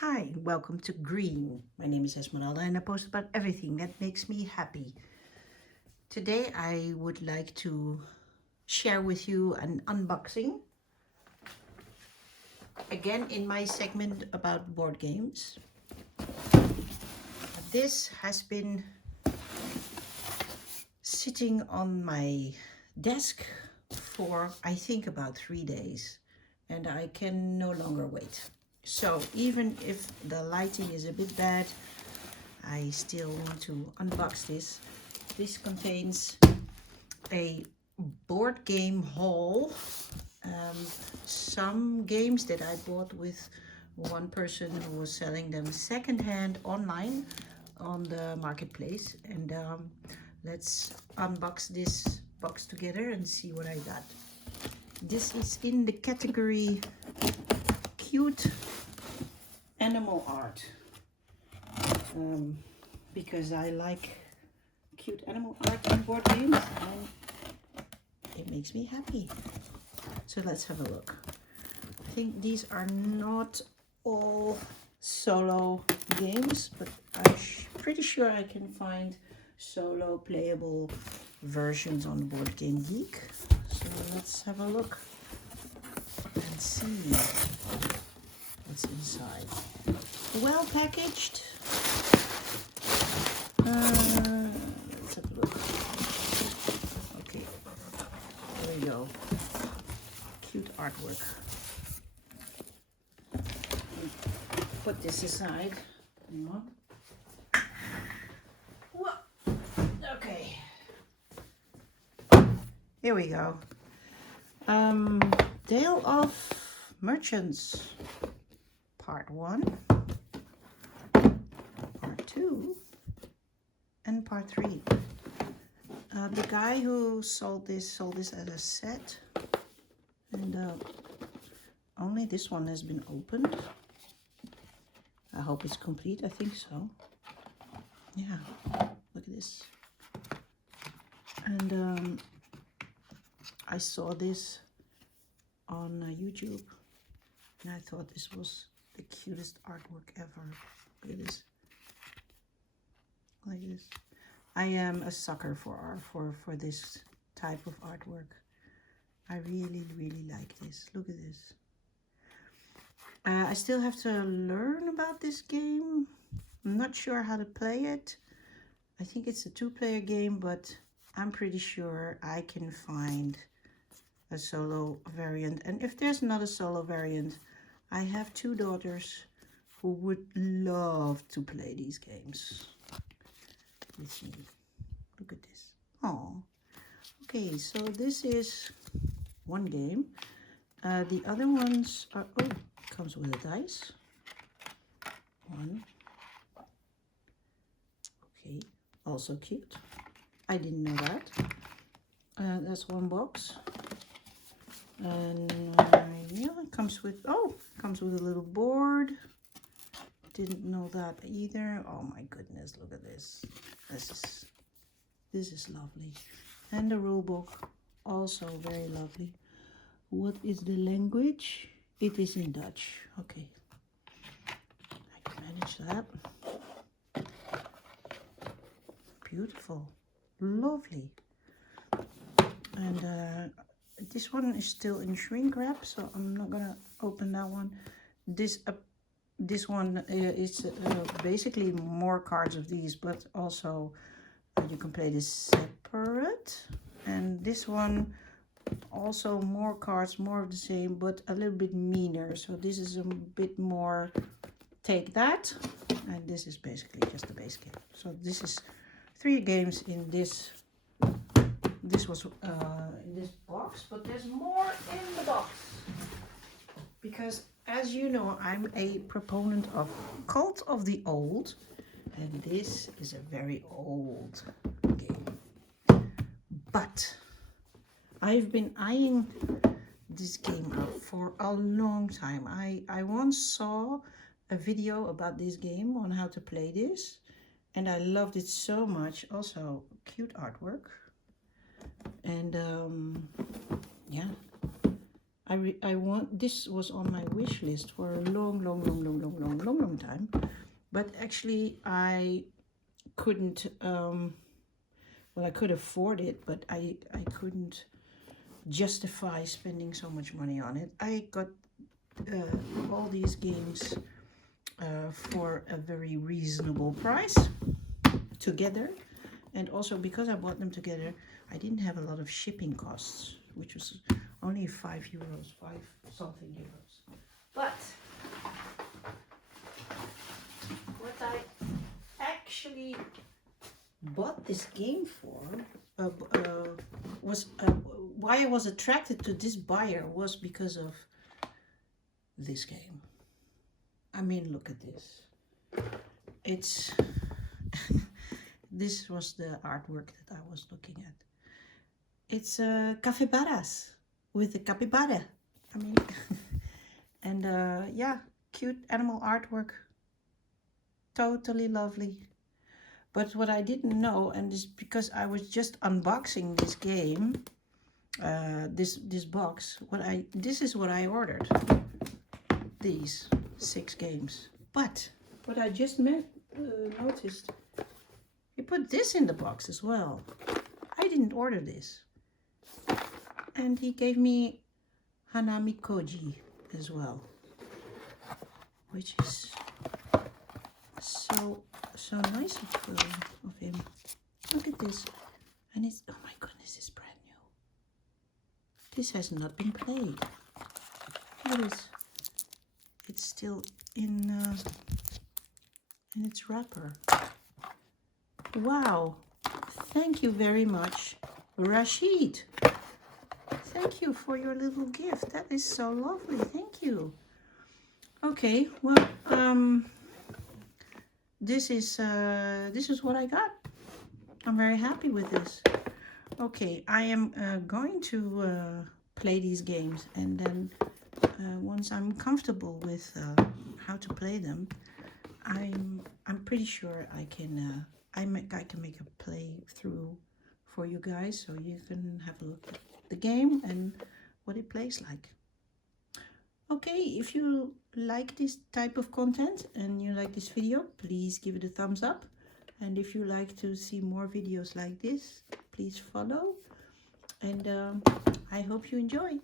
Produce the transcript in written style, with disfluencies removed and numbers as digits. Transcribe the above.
Hi, welcome to Green. My name is Esmeralda and I post about everything that makes me happy. Today I would like to share with you an unboxing. Again in my segment about board games. This has been sitting on my desk for I think about 3 days and I can no longer wait. So even if the lighting is a bit bad, I still want to unbox this. This contains a board game haul. Some games that I bought with one person who was selling them secondhand online on the marketplace. And let's unbox this box together and see what I got. This is in the category cute animal art. Because I like cute animal art in board games and it makes me happy. So let's have a look. I think these are not all solo games, but I'm pretty sure I can find solo playable versions on Board Game Geek. So let's have a look and see what's inside. Well packaged. Let's have a look. Okay, there we go. Cute artwork. Put this aside. Hang on. Whoa. Okay. Here we go. Tale of Merchants, Part 1, Part 2, and Part 3. The guy who sold this as a set, and only this one has been opened. I hope it's complete. I think so. Yeah, look at this. And I saw this on YouTube, and I thought this was the cutest artwork ever. Look at this. Like this. I am a sucker for this type of artwork. I really like this. Look at this. I still have to learn about this game. I'm not sure how to play it. I think it's a 2-player game, but I'm pretty sure I can find a solo variant. And if there's not a solo variant, I have 2 daughters who would love to play these games with me. Look at this. Oh, okay, so this is one game. The other ones are, oh, comes with a dice. One. Okay, also cute. I didn't know that. That's one box. And yeah, it comes with, comes with a little board. Didn't know that either. Oh my goodness, look at this. This is lovely. And the rule book, also very lovely. What is the language? It is in Dutch. Okay, I can manage that. Beautiful, lovely. And this one is still in shrink wrap, so I'm not gonna open that one. This one is basically more cards of these, but also you can play this separate. And this one also more cards, more of the same, but a little bit meaner. So this is a bit more take that, and this is basically just a base game. So this is 3 games in this. This was in this box, but there's more in the box. Because as you know, I'm a proponent of Cult of the Old, and this is a very old game. But I've been eyeing this game up for a long time. I once saw a video about this game on how to play this, and I loved it so much. Also, cute artwork. And yeah, I want, this was on my wish list for a long long time. But actually I couldn't, well, I could afford it, but I couldn't justify spending so much money on it. I got all these games for a very reasonable price together. And also because I bought them together, I didn't have a lot of shipping costs, which was only 5 euros, 5 something euros. But what I actually bought this game for was why I was attracted to this buyer was because of this game. I mean, look at this. It's this was the artwork that I was looking at. It's capybaras with a capybara. I mean, and yeah, cute animal artwork. Totally lovely. But what I didn't know, and this because I was just unboxing this game, this box. This is what I ordered. These 6 games. But what I just noticed, he put this in the box as well. I didn't order this. And he gave me Hanami Koji as well, which is so nice of him. Look at this. And it's, oh my goodness, it's brand new. This has not been played. Here it is. It's still in its wrapper. Wow. Thank you very much, Rashid. Thank you for your little gift. That is so lovely. Thank you. Okay, well, this is what I got. I'm very happy with this. Okay, I am going to play these games, and then once I'm comfortable with how to play them, I'm pretty sure I can make a playthrough for you guys, so you can have a look at the game and what it plays like. Okay, if you like this type of content and you like this video, please give it a thumbs up. And if you like to see more videos like this, please follow. And I hope you enjoy.